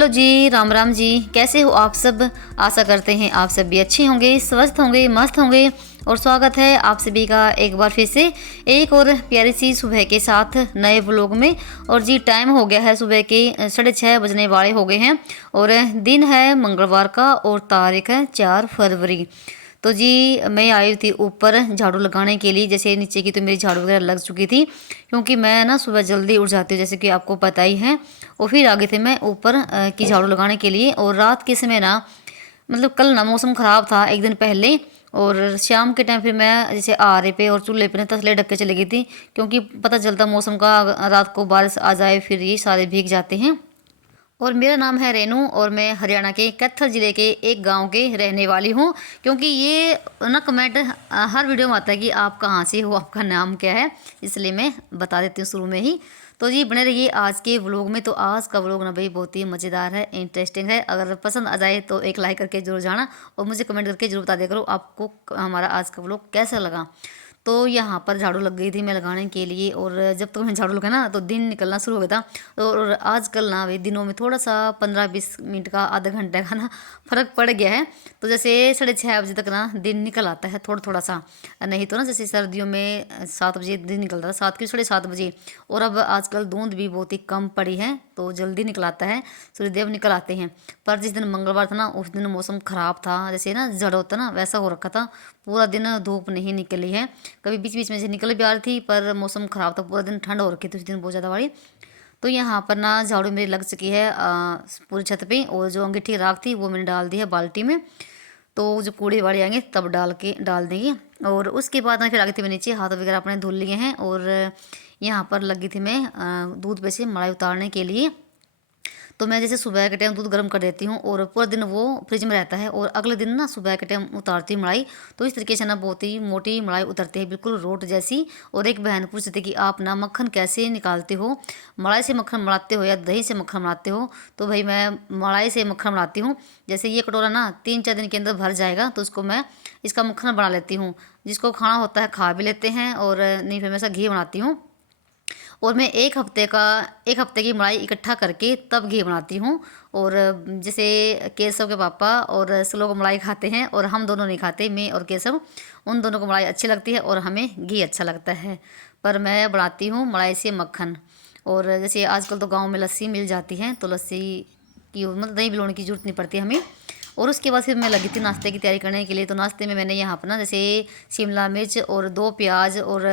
Hello जी, राम राम जी। कैसे हो आप सब? आशा करते हैं आप सब भी अच्छे होंगे, स्वस्थ होंगे, मस्त होंगे। और स्वागत है आप सभी का एक बार फिर से एक और प्यारी सी सुबह के साथ नए व्लॉग में। और जी टाइम हो गया है सुबह के 6:30 बजने वाले हो गए हैं और दिन है मंगलवार का और तारीख है 4 फरवरी। तो जी मैं आई थी ऊपर झाड़ू लगाने के लिए। जैसे नीचे की तो मेरी झाड़ू वगैरह लग चुकी थी क्योंकि मैं ना सुबह जल्दी उठ जाती हूँ, जैसे कि आपको पता ही है। और फिर आगे थे मैं ऊपर की झाड़ू लगाने के लिए। और रात के समय ना मतलब कल ना मौसम ख़राब था एक दिन पहले। और शाम के टाइम फिर मैं जैसे आरे पे और चूल्हे पे ना तसले ढक के चली गई थी क्योंकि पता चलता मौसम का, रात को बारिश आ जाए फिर ये सारे भीग जाते हैं। और मेरा नाम है रेनू और मैं हरियाणा के कैथल ज़िले के एक गांव के रहने वाली हूं। क्योंकि ये ना कमेंट हर वीडियो में आता है कि आप कहां से हो, आपका नाम क्या है, इसलिए मैं बता देती हूँ शुरू में ही। तो जी बने रहिए आज के व्लॉग में। तो आज का व्लॉग ना भाई बहुत ही मज़ेदार है, इंटरेस्टिंग है। अगर पसंद आ जाए तो एक लाइक करके जरूर जाना और मुझे कमेंट करके जरूर बता दिया करो आपको हमारा आज का व्लॉग कैसा लगा। तो यहाँ पर झाड़ू लग गई थी मैं लगाने के लिए। और जब तक मैं झाड़ू लगाया ना तो दिन निकलना शुरू हो गया था। और आजकल ना भाई दिनों में थोड़ा सा 15-20 मिनट का, आधा घंटे का ना फ़र्क पड़ गया है। तो जैसे 6:30 बजे तक ना दिन निकल आता है थोड़ा थोड़ा सा। नहीं तो ना जैसे सर्दियों में 7 बजे दिन निकलता था, 7 की 7:30 बजे। और अब आजकल धुंध भी बहुत ही कम पड़ी है तो जल्दी निकल आता है, सूर्यदेव निकल आते हैं। पर जिस दिन मंगलवार था ना उस दिन मौसम ख़राब था, जैसे ना जड़ होता ना वैसा हो रखा था। पूरा दिन धूप नहीं निकली है, कभी बीच बीच में से निकल भी आ रही थी पर मौसम ख़राब था। पूरा दिन ठंड हो रखी थी उस दिन बहुत ज़्यादा वाली। तो यहाँ पर ना झाड़ू मेरी लग चुकी है पूरी छत पे। और जो अंगीठी राख थी वो मैंने डाल दी है बाल्टी में। तो जो कूड़े वाले आएंगे तब डाल देंगे। और उसके बाद ना फिर आगे थे मैं नीचे हाथ वगैरह अपने धुल लिए हैं। और यहाँ पर लगी थी मैं दूध पे से मलाई उतारने के लिए। तो मैं जैसे सुबह के टाइम दूध गर्म कर देती हूँ और पूरा दिन वो फ्रिज में रहता है और अगले दिन ना सुबह के टाइम उतारती हूँ मलाई। तो इस तरीके से ना बहुत ही मोटी मलाई उतरती है, बिल्कुल रोट जैसी। और एक बहन पूछती थी कि आप ना मक्खन कैसे निकालते हो, मलाई से मक्खन बनाते हो या दही से मक्खन बनाते हो? तो भाई मैं मलाई से मक्खन बनाती हूँ। जैसे ये कटोरा ना 3-4 दिन के अंदर भर जाएगा तो उसको मैं इसका मक्खन बना लेती हूँ। जिसको खाना होता है खा भी लेते हैं और नहीं फिर मैं ऐसा घी बनाती हूँ। और मैं एक हफ्ते की मलाई इकट्ठा करके तब घी बनाती हूँ। और जैसे केशव के पापा और श्लोक मलाई खाते हैं और हम दोनों नहीं खाते, मैं और केशव। उन दोनों को मलाई अच्छी लगती है और हमें घी अच्छा लगता है। पर मैं बनाती हूँ मलाई से मक्खन। और जैसे आजकल तो गाँव में लस्सी मिल जाती है तो लस्सी की मतलब दही बिलोने की जरूरत नहीं पड़ती हमें। और उसके बाद फिर मैं लगी थी नाश्ते की तैयारी करने के लिए। तो नाश्ते में मैंने यहाँ पर ना जैसे शिमला मिर्च और 2 प्याज और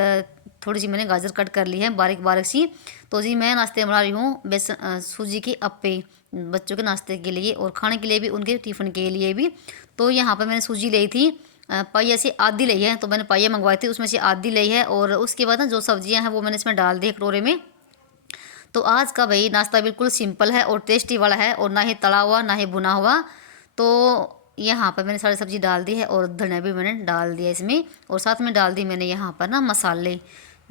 थोड़ी सी मैंने गाजर कट कर ली है बारीक बारीक सी। तो जी मैं नाश्ते में बना रही हूँ बेसन सूजी के अप्पे बच्चों के नाश्ते के लिए और खाने के लिए भी, उनके टिफ़िन के लिए भी। तो यहाँ पर मैंने सूजी ली थी पाइया से आधी ली है। तो मैंने पाइया मंगवाई थी, उसमें से आधी ली है। और उसके बाद ना जो सब्जियाँ हैं वो मैंने इसमें डाल दी है कटोरे में। तो आज का भाई नाश्ता बिल्कुल सिंपल है और टेस्टी वाला है और ना ही तला हुआ ना ही भुना हुआ। तो यहाँ पर मैंने सारी सब्ज़ी डाल दी है और धनिया भी मैंने डाल दिया इसमें। और साथ में डाल दी मैंने यहाँ पर ना मसाले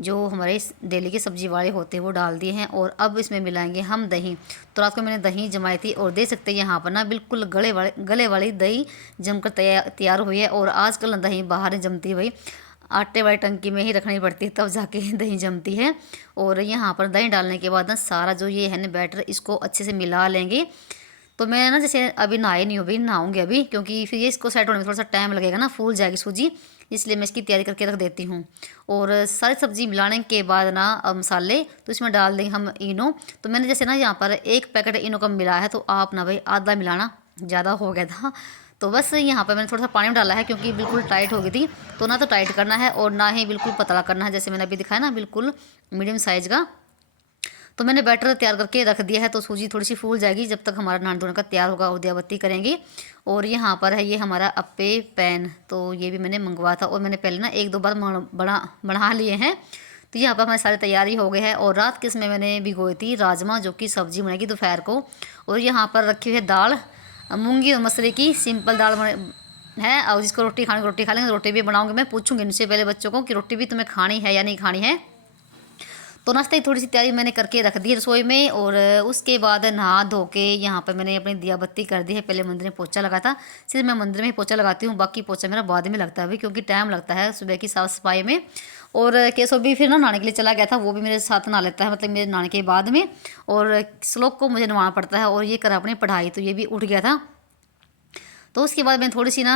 जो हमारे डेली के सब्ज़ी वाले होते हैं वो डाल दिए हैं। और अब इसमें मिलाएंगे हम दही। तो रात को मैंने दही जमाई थी और देख सकते हैं यहाँ पर ना बिल्कुल गले वाली दही जमकर तैयार हुई है। और आजकल ना दही बाहर नहीं जमती भाई, आटे वाली टंकी में ही रखनी पड़ती है तब जाके दही जमती है। और यहाँ पर दही डालने के बाद ना सारा जो ये है ना बैटर इसको अच्छे से मिला लेंगे। तो मैं ना जैसे अभी नहाई नहीं हूँ, अभी नहाऊंगी अभी क्योंकि फिर ये इसको सेट होने में थोड़ा सा टाइम लगेगा ना, फूल जाएगी सूजी, इसलिए मैं इसकी तैयारी करके रख देती हूँ। और सारी सब्ज़ी मिलाने के बाद ना मसाले तो इसमें डाल देंगे हम इनो। तो मैंने जैसे ना यहाँ पर 1 पैकेट इनो का मिला है तो आप ना भाई आधा मिलाना, ज़्यादा हो गया था। तो बस यहाँ पर मैंने थोड़ा सा पानी में डाला है क्योंकि बिल्कुल टाइट हो गई थी। तो ना तो टाइट करना है और ना ही बिल्कुल पतला करना है, जैसे मैंने अभी दिखाया ना बिल्कुल मीडियम साइज़ का। तो मैंने बैटर तैयार करके रख दिया है। तो सूजी थोड़ी सी फूल जाएगी जब तक हमारा नहाने धोने का तैयार होगा और दियाबत्ती करेंगे। और यहाँ पर है ये हमारा अप्पे पैन, तो ये भी मैंने मंगवाया था और मैंने पहले ना 1-2 बार बना लिए हैं। तो यहाँ पर हमारी सारी तैयारी हो गई है। और रात के समय मैंने भिगोई थी राजमा जो कि सब्जी बनाएगी दोपहर को। और यहाँ पर रखी हुई है दाल मूंगी और मसरे की, सिंपल दाल है। और जिसको रोटी खानी रोटी खा लेंगे, रोटी भी बनाऊंगी। मैं पूछूंगी इनसे पहले बच्चों को कि रोटी भी तुम्हें खानी है या नहीं खानी है। तो नाश्ते की थोड़ी सी तैयारी मैंने करके रख दी है रसोई में। और उसके बाद नहा धो के यहाँ पर मैंने अपनी दिया बत्ती कर दी है। पहले मंदिर में पोछा लगा था, सिर्फ मैं मंदिर में ही पोछा लगाती हूँ, बाकी पोछा मेरा बाद में लगता है अभी क्योंकि टाइम लगता है सुबह की साफ़ सफाई में। और केशव भी फिर ना नहाने के लिए चला गया था, वो भी मेरे साथ नहा लेता है, मतलब मेरे नहाने के बाद में। और श्लोक को मुझे नहाना पड़ता है और ये करा अपनी पढ़ाई, तो ये भी उठ गया था। तो उसके बाद मैं थोड़ी सी ना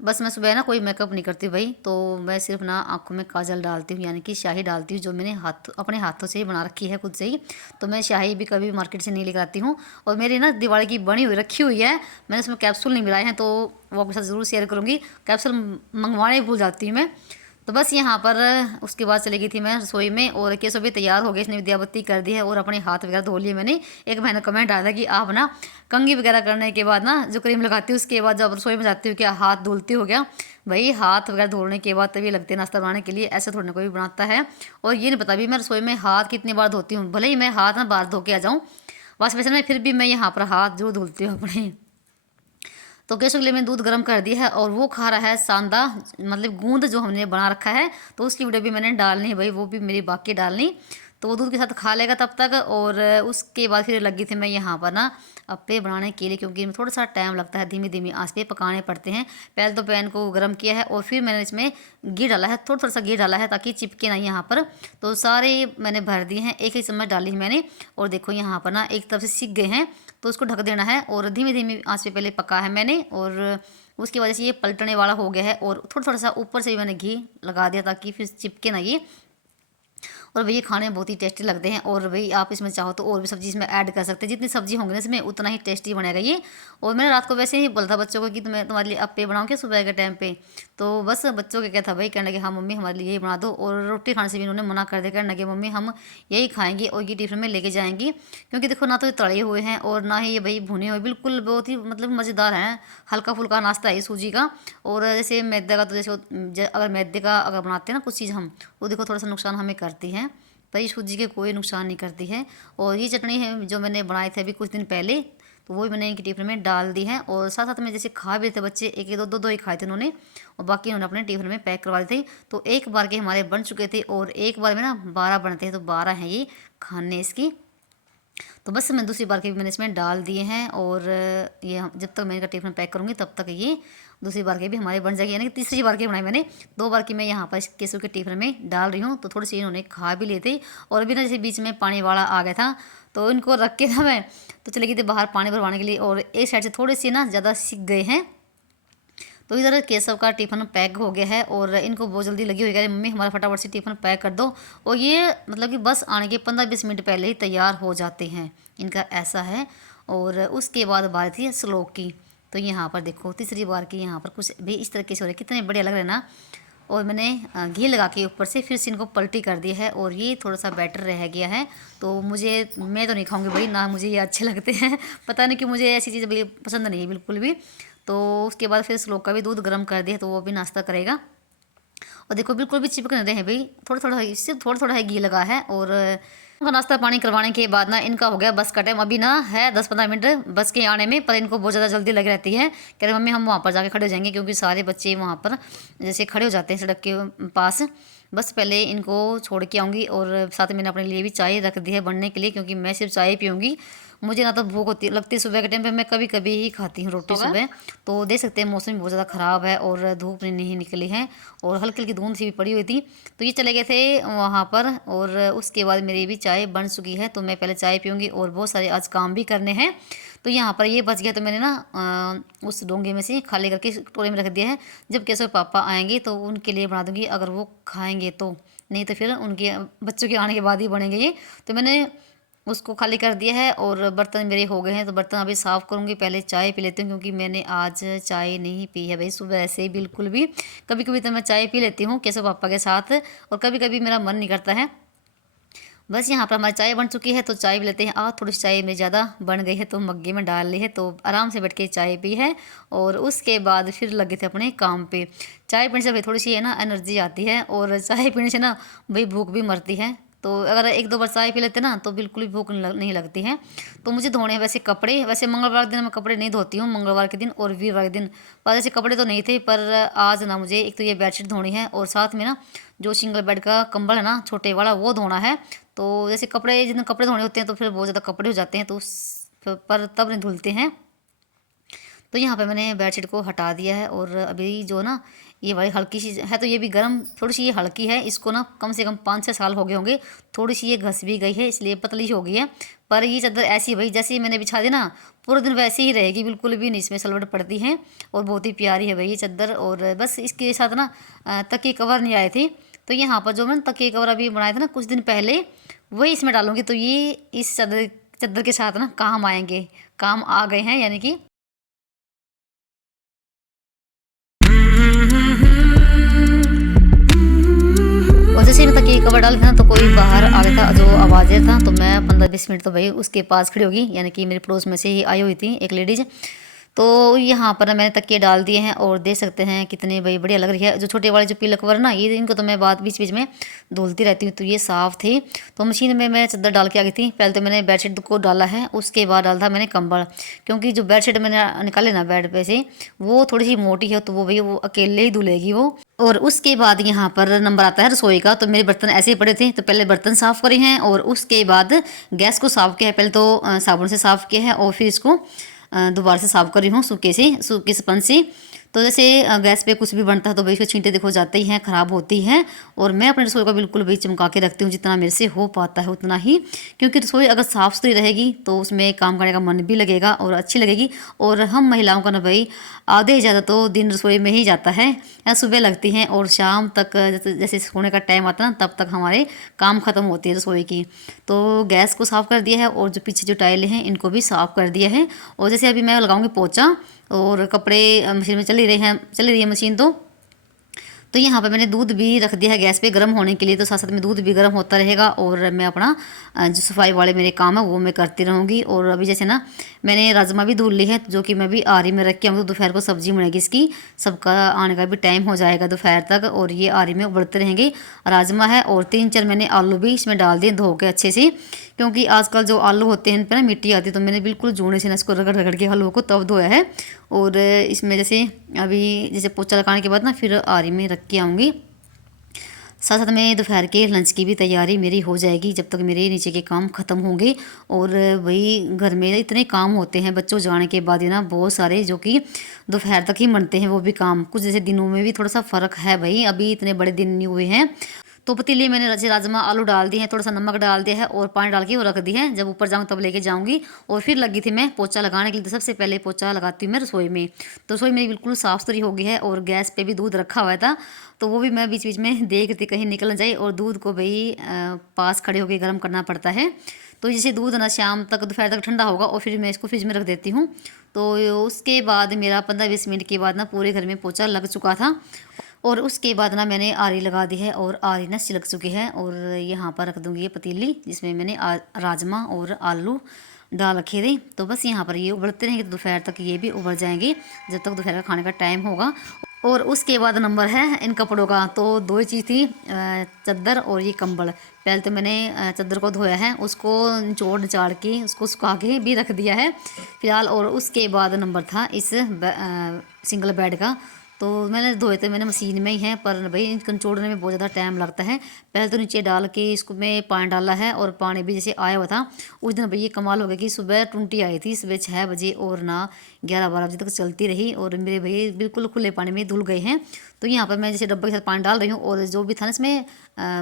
बस मैं सुबह ना कोई मेकअप नहीं करती भाई, तो मैं सिर्फ ना आँखों में काजल डालती हूँ, यानी कि स्याही डालती हूँ, जो मैंने अपने हाथों से ही बना रखी है खुद से ही। तो मैं स्याही भी कभी मार्केट से नहीं लेकर आती हूँ। और मेरी ना दिवाली की बनी हुई रखी हुई है, मैंने उसमें कैप्सूल नहीं मिलाए हैं, तो वो आपके साथ ज़रूर शेयर करूँगी। कैप्सूल मंगवाने भूल जाती हूँ मैं। तो बस यहाँ पर उसके बाद चली गई थी मैं रसोई में, और केशव भी तैयार हो गए, इसने विद्यापत्ति कर दी है और अपने हाथ वगैरह धो लिए मैंने। एक मैंने कमेंट आया था कि आप ना कंघी वगैरह करने के बाद ना जो क्रीम लगाती हूँ उसके बाद जब रसोई में जाती हूँ क्या हाथ धुलती हो गया। भाई हाथ वगैरह धोने के बाद तभी लगते हैं नाश्ता बनाने के लिए, ऐसे थोड़ा ना कोई बनाता है। और ये नहीं पता भी मैं रसोई में हाथ कितनी बार धोती हूँ, भले ही मैं हाथ ना बाहर धो के आ जाऊँ वाश बेसिन में, फिर भी मैं यहाँ पर हाथ जरूर धुलती हूँ अपने। तो केशव के लिए मैंने दूध गर्म कर दिया है और वो खा रहा है सांदा, मतलब गूंद जो हमने बना रखा है, तो उसकी वीडियो भी मैंने डालनी है भाई, वो भी मेरी बाकी डालनी। तो वो दूध के साथ खा लेगा तब तक, और उसके बाद फिर लगी थी मैं यहाँ पर ना अप्पे बनाने के लिए, क्योंकि थोड़ा सा टाइम लगता है, धीमी धीमी आंच पे पकाने पड़ते हैं। पहले तो पैन को गर्म किया है और फिर मैंने इसमें घी डाला है, थोड़ा थोड़ा सा घी डाला है ताकि चिपके ना यहाँ पर। तो सारे मैंने भर दिए हैं, एक ही चम्मच डाली है मैंने। और देखो यहाँ पर ना एक तरफ से सीख गए हैं, तो उसको ढक देना है और धीमी धीमी आंच पे पहले पका है मैंने, और उसकी वजह से ये पलटने वाला हो गया है। और थोड़ा थोड़ा सा ऊपर से भी मैंने घी लगा दिया ताकि फिर चिपके ना ये। और भैया खाने में बहुत ही टेस्टी लगते हैं। और भाई आप इसमें चाहो तो और भी सब्जी इसमें ऐड कर सकते हैं, जितनी सब्जी होंगी ना इसमें उतना ही टेस्टी बनेगा ये। और मैंने रात को वैसे ही बोला था बच्चों को कि तुम्हारे लिए अप्पे बनाऊँ क्या सुबह के टाइम पे, तो बस बच्चों के क्या था भाई, कहने लगे हाँ मम्मी हमारे लिए यही बना दो। और रोटी खाने से भी इन्होंने मना कर दिया, कहने लगे मम्मी हम यही खाएंगे और ये टिफिन में लेके जाएंगी, क्योंकि देखो ना तो ये तले हुए हैं और ना ही ये भाई भुने हुए, बिल्कुल बहुत ही मतलब मज़ेदार हैं। हल्का फुल्का नाश्ता है सूजी का। और जैसे मैदे का तो अगर मैदे का अगर बनाते हैं ना कुछ चीज़ हम, वो देखो थोड़ा सा नुकसान हमें करती है, पर ये सूजी के कोई नुकसान नहीं करती है। और ये चटनी है जो मैंने बनाई थी अभी कुछ दिन पहले, तो वो भी मैंने इनकी टिफिन में डाल दी है। और साथ साथ में जैसे खा भी थे बच्चे, एक एक दो दो ही खाए थे उन्होंने, और बाकी उन्होंने अपने टिफिन में पैक करवा दी थी। तो एक बार के हमारे बन चुके थे और एक बार में ना 12 बनते हैं, तो 12 हैं ये खाने इसकी। तो बस मैं दूसरी बार के भी मैंने इसमें डाल दिए हैं। और ये जब तक मैं इनका टिफिन पैक करूँगी तब तक ये दूसरी बार के भी हमारे बन जाएगी, यानी कि तीसरी बार के बनाए मैंने। 2 बार की मैं यहाँ पर केसू के टिफिन में डाल रही हूँ, तो थोड़ी सी इन्होंने खा भी लिए थे। और अभी ना जैसे बीच में पानी वाला आ गया था, तो इनको रख के ना मैं तो चली गई थी बाहर पानी भरवाने के लिए, और एक साइड से थोड़े से ना ज़्यादा सीख गए हैं। तो इधर केशव का टिफ़िन पैक हो गया है और इनको बहुत जल्दी लगी हुई है, मम्मी हमारा फटाफट से टिफ़िन पैक कर दो। और ये मतलब कि बस आने के 15-20 मिनट पहले ही तैयार हो जाते हैं, इनका ऐसा है। और उसके बाद बात थी श्लोक की, तो यहाँ पर देखो तीसरी बार की यहाँ पर कुछ भी इस तरीके से हो रहे, कितने बढ़िया लग रहे हैं ना। और मैंने घी लगा के ऊपर से फिर से इनको पलटी कर दी है, और ये थोड़ा सा बैटर रह गया है। तो मैं तो नहीं खाऊंगी भाई, ना मुझे ये अच्छे लगते हैं पता नहीं कि मुझे ऐसी चीज़ें भाई पसंद नहीं है बिल्कुल भी। तो उसके बाद फिर श्लोक का भी दूध गर्म कर दिया, तो वो भी नाश्ता करेगा। और देखो बिल्कुल भी चिपक नहीं रहे हैं भाई, थोड़ा थोड़ा इससे थोड़ा थोड़ा है घी लगा है। और नाश्ता पानी करवाने के बाद ना इनका हो गया बस का टाइम, अभी ना है 10-15 मिनट बस के आने में, पर इनको बहुत ज़्यादा जल्दी लग रहती है। कह रहे मम्मी हम वहाँ पर जाके खड़े हो जाएंगे, क्योंकि सारे बच्चे वहाँ पर जैसे खड़े हो जाते हैं सड़क के पास। बस पहले इनको छोड़ के आऊँगी, और साथ में मैंने अपने लिए भी चाय रख दी है बनने के लिए, क्योंकि मैं सिर्फ चाय पीऊँगी, मुझे ना तो भूख होती लगती है सुबह के टाइम पे, मैं कभी कभी ही खाती हूँ रोटी सुबह। तो देख सकते हैं मौसम बहुत ज़्यादा ख़राब है और धूप नहीं निकली है, और हल्की हल्की धुंध सी भी पड़ी हुई थी। तो ये चले गए थे वहाँ पर, और उसके बाद मेरी भी चाय बन चुकी है, तो मैं पहले चाय पीऊँगी और बहुत सारे आज काम भी करने हैं। तो यहाँ पर ये बच गया, तो मैंने ना उस डोंगे में से खाली करके कटोरे में रख दिया है। जब कैसे पापा आएंगे तो उनके लिए बना दूँगी, अगर वो खाएंगे तो, नहीं तो फिर उनके बच्चों के आने के बाद ही बनेंगे ये। तो मैंने उसको खाली कर दिया है, और बर्तन मेरे हो गए हैं, तो बर्तन अभी साफ़ करूँगी। पहले चाय पी लेती हूँ, क्योंकि मैंने आज चाय नहीं पी है भाई सुबह से ही बिल्कुल भी। कभी कभी तो मैं चाय पी लेती हूँ कैसे पापा के साथ, और कभी कभी मेरा मन नहीं करता है। बस यहाँ पर हमारी चाय बन चुकी है, तो चाय भी लेते हैं। थोड़ी सी चाय मेरी ज़्यादा बन गई है, तो मग्गे में डाल ली है, तो आराम से बैठ के चाय पी है। और उसके बाद फिर लगे थे अपने काम पे। चाय पीने से भाई थोड़ी सी है ना एनर्जी आती है, और चाय पीने से ना भाई भूख भी मरती है। तो अगर 1-2 बार चाय पी लेते ना तो बिल्कुल भी भूख नहीं लगती है। तो मुझे धोने हैं वैसे कपड़े, वैसे मंगलवार के दिन मैं कपड़े नहीं धोती हूँ, मंगलवार के दिन और वीरवार के दिन, पर ऐसे कपड़े तो नहीं थे। पर आज ना मुझे एक तो ये बेडशीट धोनी है, और साथ में ना जो सिंगल बेड का कंबल है ना छोटे वाला, वो धोना है। तो जैसे कपड़े जितने कपड़े धोने होते हैं तो फिर बहुत ज़्यादा कपड़े हो जाते हैं, तो पर तब नहीं धुलते हैं। तो यहाँ पे मैंने बेडशीट को हटा दिया है और अभी जो ना ये वाली हल्की सी है, तो ये भी गर्म थोड़ी सी ये हल्की है। इसको ना कम से कम 5-6 साल हो गए होंगे। थोड़ी सी ये घस भी गई है, इसलिए पतली सी हो गई है। पर ये चादर ऐसी भाई जैसे ही मैंने बिछा दी ना, पूरे दिन वैसे ही रहेगी, बिल्कुल भी नहीं इसमें सलवट पड़ती है। और बहुत ही प्यारी है भाई ये चादर। और बस इसके साथ ना तकिए कवर नहीं आए थे, तो यहाँ पर जो मैंने तकिए कवर अभी बनाए थे ना कुछ दिन पहले, वही इसमें डालूंगी। तो ये इस चादर चादर के साथ ना काम आएंगे, काम आ गए हैं यानी कि। और जैसे ही मैं तकिए कवर डाल था ना, तो कोई बाहर आ गया था जो आवाज़ दे था। तो मैं 15-20 मिनट तो भाई उसके पास खड़ी होगी, यानी कि मेरे पड़ोस में से ही आई हुई थी एक लेडीज़। तो यहाँ पर मैंने तकिए डाल दिए हैं और देख सकते हैं कितने भाई बढ़िया लग रही है। जो छोटे वाले जो पीले कवर ना, ये इनको तो मैं बाद बीच बीच में धुलती रहती हूँ, तो ये साफ़ थे। तो मशीन में मैं चादर डाल के आ गई थी। पहले तो मैंने बेडशीट को डाला है, उसके बाद डाला था मैंने कंबल, क्योंकि जो बेडशीट मैंने निकाले ना बेड पे से, वो थोड़ी सी मोटी है, तो वो भाई वो अकेले ही धुलेगी वो। और उसके बाद यहाँ पर नंबर आता है रसोई का। तो मेरे बर्तन ऐसे ही पड़े थे, तो पहले बर्तन साफ़ करे हैं और उसके बाद गैस को साफ़ किया है। पहले तो साबुन से साफ़ किया है और फिर इसको दोबारा से साफ़ कर रही हूँ सूखे स्पंज से। तो जैसे गैस पे कुछ भी बनता है तो भाई उसके छींटे देखो जाते ही हैं, ख़राब होती हैं। और मैं अपने रसोई को बिल्कुल भाई चमका के रखती हूँ, जितना मेरे से हो पाता है उतना ही, क्योंकि रसोई अगर साफ़ सुथरी रहेगी तो उसमें काम करने का मन भी लगेगा और अच्छी लगेगी। और हम महिलाओं का ना भाई आधे से ज़्यादा तो दिन रसोई में ही जाता है, या सुबह लगती हैं और शाम तक जैसे सोने का टाइम आता है ना, तब तक हमारे काम ख़त्म होती है रसोई की। तो गैस को साफ़ कर दिया है और जो पीछे जो टाइलें हैं इनको भी साफ़ कर दिया है। और जैसे अभी मैं लगाऊंगी पोछा, और कपड़े मशीन में चल ही रही है मशीन। तो यहाँ पे मैंने दूध भी रख दिया है गैस पे गर्म होने के लिए, तो साथ साथ में दूध भी गर्म होता रहेगा और मैं अपना जो सफाई वाले मेरे काम है वो मैं करती रहूँगी। और अभी जैसे ना मैंने राजमा भी धुल ली है, जो कि मैं भी आरी में रख के आऊँगी, तो दोपहर को सब्जी बनेगी इसकी, सबका आने का भी टाइम हो जाएगा दोपहर तक, और ये आरी में उबलते रहेंगे। राजमा है और 3-4 मैंने आलू भी इसमें डाल दिए धो के अच्छे से, क्योंकि आजकल जो आलू होते हैं इन पर ना मिट्टी आती है, तो मैंने बिल्कुल जूने से ना इसको रगड़ रगड़ के आलू को तब धोया है। और इसमें जैसे अभी जैसे पोछा लगाने के बाद ना फिर आरी में रख के आऊँगी। साथ साथ में दोपहर के लंच की भी तैयारी मेरी हो जाएगी, जब तक मेरे नीचे के काम ख़त्म होंगे। और वही घर में इतने काम होते हैं बच्चों जाने के बाद ही ना, बहुत सारे, जो कि दोपहर तक ही बनते हैं वो भी काम। कुछ जैसे दिनों में भी थोड़ा सा फ़र्क है भाई, अभी इतने बड़े दिन नहीं हुए हैं। तो पतीली मैंने राजमा आलू डाल दिए हैं, थोड़ा सा नमक डाल दिया है और पानी डाल के वो रख दी है। जब ऊपर जाऊँ तब लेके जाऊँगी। और फिर लगी थी मैं पोछा लगाने के लिए। तो सबसे पहले पोछा लगाती हूँ मैं रसोई में। तो रसोई मेरी बिल्कुल साफ़ सुथरी हो गई है और गैस पे भी दूध रखा हुआ था, तो वो भी मैं बीच बीच में देख रही थी कहीं निकल न जाए। और दूध को भाई पास खड़े होकर गर्म करना पड़ता है। तो जैसे दूध ना शाम तक दोपहर तक ठंडा होगा और फिर मैं इसको फ्रिज में रख देती हूँ। तो उसके बाद मेरा 15-20 मिनट के बाद ना पूरे घर में पोछा लग चुका था। और उसके बाद ना मैंने आरी लगा दी है और आरी ना सिलक चुकी है। और यहाँ पर रख दूँगी ये पतीली, जिसमें मैंने राजमा और आलू डाल रखे थे। तो बस यहाँ पर ये उबलते रहेंगे, तो दोपहर तक ये भी उबल जाएंगे, जब तक दोपहर का खाने का टाइम होगा। और उसके बाद नंबर है इन कपड़ों का। तो दो ही चीज़ थी, चादर और ये कंबल। पहले तो मैंने चादर को धोया है, उसको निचोड़ निचाड़ के उसको सुखा के भी रख दिया है फिलहाल। और उसके बाद नंबर था इस सिंगल बेड का। तो मैंने धोए थे मैंने मशीन में ही है, पर भाई इनको निचोड़ने में बहुत ज़्यादा टाइम लगता है। पहले तो नीचे डाल के इसको मैं पानी डाला है, और पानी भी जैसे आया हुआ था उस दिन भाई ये कमाल हो गया कि सुबह टूंटी आई थी सुबह 6 बजे, और ना 11-12 बजे तक चलती रही। और मेरे भाई बिल्कुल खुले पानी में धुल गए हैं। तो यहाँ पर मैं जैसे डब्बे के साथ पानी डाल रही हूँ, और जो भी था ना इसमें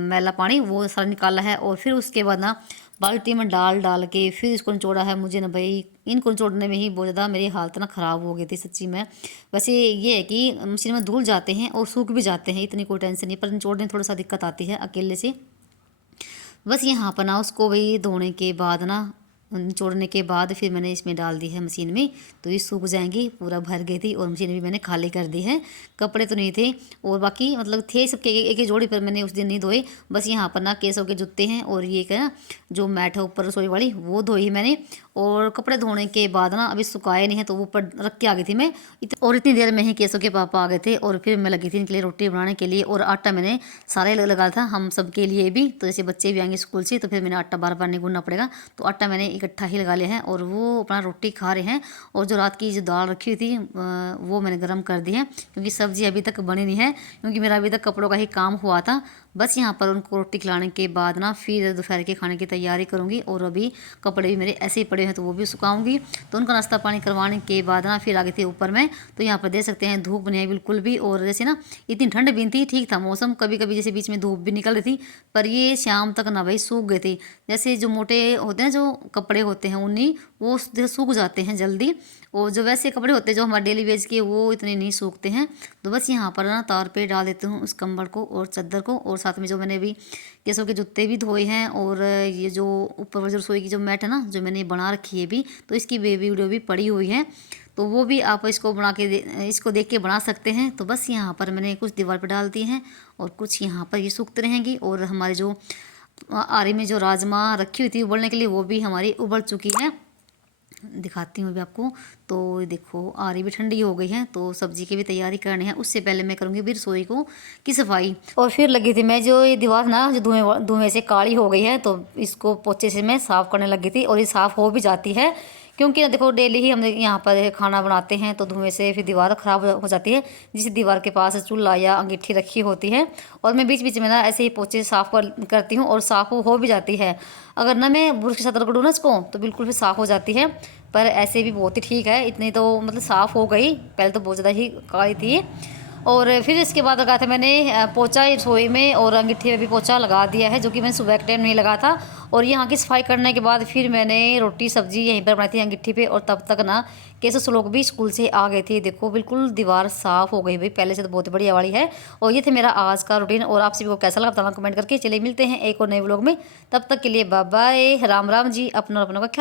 मैला पानी वो सारा निकाला है। और फिर उसके बाद ना बाल्टी में डाल डाल के फिर इसको निचोड़ा है। मुझे ना भाई इनको निचोड़ने में ही बहुत ज़्यादा मेरी हालत ना ख़राब हो गई थी सच्ची में। वैसे ये है कि मशीन में धुल जाते हैं और सूख भी जाते हैं, इतनी कोई टेंशन नहीं, पर निचोड़ने में थोड़ा सा दिक्कत आती है अकेले से। बस यहाँ पर ना उसको वही धोने के बाद ना, निचोड़ने के बाद फिर मैंने इसमें डाल दी है मशीन में, तो ये सूख जाएंगी। पूरा भर गई थी और मशीन भी मैंने खाली कर दी है। कपड़े तो नहीं थे, और बाकी मतलब थे सबके एक एक जोड़ी, पर मैंने उस दिन नहीं धोए। बस यहाँ पर ना केसों के जूते हैं और ये क्या जो मैट है ऊपर रसोई वाली वो धोई मैंने। और कपड़े धोने के बाद ना अभी सुखाए नहीं है, तो वो ऊपर रख के आ गई थी मैं। और इतनी देर में ही केसों के पापा आ गए थे, और फिर मैं लगी थी इनके लिए रोटी बनाने के लिए। और आटा मैंने सारे लगा था हम सब के लिए भी, तो जैसे बच्चे भी आएंगे स्कूल से, तो फिर मैंने आटा बार बार नहीं गूंदना पड़ेगा, तो आटा मैंने इकट्ठा ही लगा लिया है। और वो अपना रोटी खा रहे हैं। और जो रात की जो दाल रखी हुई थी वो मैंने गर्म कर दी है, क्योंकि सब्ज़ी अभी तक बनी नहीं है, क्योंकि मेरा अभी तक कपड़ों का ही काम हुआ था। बस यहाँ पर उनको रोटी खिलाने के बाद ना फिर दोपहर के खाने की तैयारी करूँगी। और अभी कपड़े भी मेरे ऐसे ही पड़े हैं तो वो भी सुखाऊंगी। तो उनका नाश्ता पानी करवाने के बाद ना फिर आ गई थी ऊपर में। तो यहाँ पर देख सकते हैं धूप नहीं आई बिल्कुल भी। और जैसे ना इतनी ठंड भी नहीं थी, ठीक था मौसम, कभी कभी जैसे बीच में धूप भी निकल रही थी, पर ये शाम तक ना भाई सूख गए थे। जैसे जो मोटे होते हैं जो कपड़े होते हैं उन्हीं वो सूख जाते हैं जल्दी, और जो वैसे कपड़े होते हैं जो हमारे डेली वेज के वो इतने नहीं सूखते हैं। तो बस यहाँ पर ना तार पे डाल देती हूँ उस कंबल को और चादर को। और साथ में जो मैंने अभी केसों के जूते भी धोए हैं, और ये जो ऊपर जो रसोई की जो मैट है ना जो मैंने बना रखी है भी, तो इसकी वीडियो भी पड़ी हुई है, तो वो भी आप इसको बना के इसको देख के बना सकते हैं। तो बस यहाँ पर मैंने कुछ दीवार पर डाल दी हैं और कुछ यहाँ पर ये सूखते रहेंगी। और हमारे जो आरी में जो राजमा रखी हुई थी उबलने के लिए वो भी हमारी उबल चुकी है, दिखाती हूँ अभी आपको। तो देखो आरी भी ठंडी हो गई है, तो सब्जी की भी तैयारी करनी है। उससे पहले मैं करूँगी भी रसोई को की सफाई। और फिर लगी थी मैं जो ये दीवार ना जो धुएं से काली हो गई है, तो इसको पोछे से मैं साफ़ करने लगी थी। और ये साफ़ हो भी जाती है, क्योंकि ना देखो डेली ही हम यहाँ पर खाना बनाते हैं, तो धुएं से फिर दीवार ख़राब हो जाती है। जिस दीवार के पास चूल्हा या अंगीठी रखी होती है, और मैं बीच बीच में ना ऐसे ही पोछे साफ़ करती हूँ और साफ़ हो भी जाती है। अगर ना मैं ब्रश के साथ रगड़ूँ ना इसको तो बिल्कुल फिर साफ़ हो जाती है। पर ऐसे भी बहुत ही ठीक है, इतनी तो मतलब साफ़ हो गई, पहले तो बहुत ज़्यादा ही काली थी। और फिर इसके बाद लगा था मैंने पोछा रसोई में, और अंगीठी में भी पोछा लगा दिया है, जो कि मैंने सुबह के टाइम नहीं लगा था। और यहाँ की सफाई करने के बाद फिर मैंने रोटी सब्जी यहीं पर बनाई थी अंगीठी पे। और तब तक ना केसस लोग भी स्कूल से आ गए थे। देखो बिल्कुल दीवार साफ़ हो गई भाई, पहले से तो बहुत बढ़िया वाली है। और ये थे मेरा आज का रूटीन। और आप सभी को कैसा लगा बताना कमेंट करके। चलिए मिलते हैं एक और नए व्लॉग में, तब तक के लिए बाय बाय, राम राम जी, अपना और अपनों का ख्याल।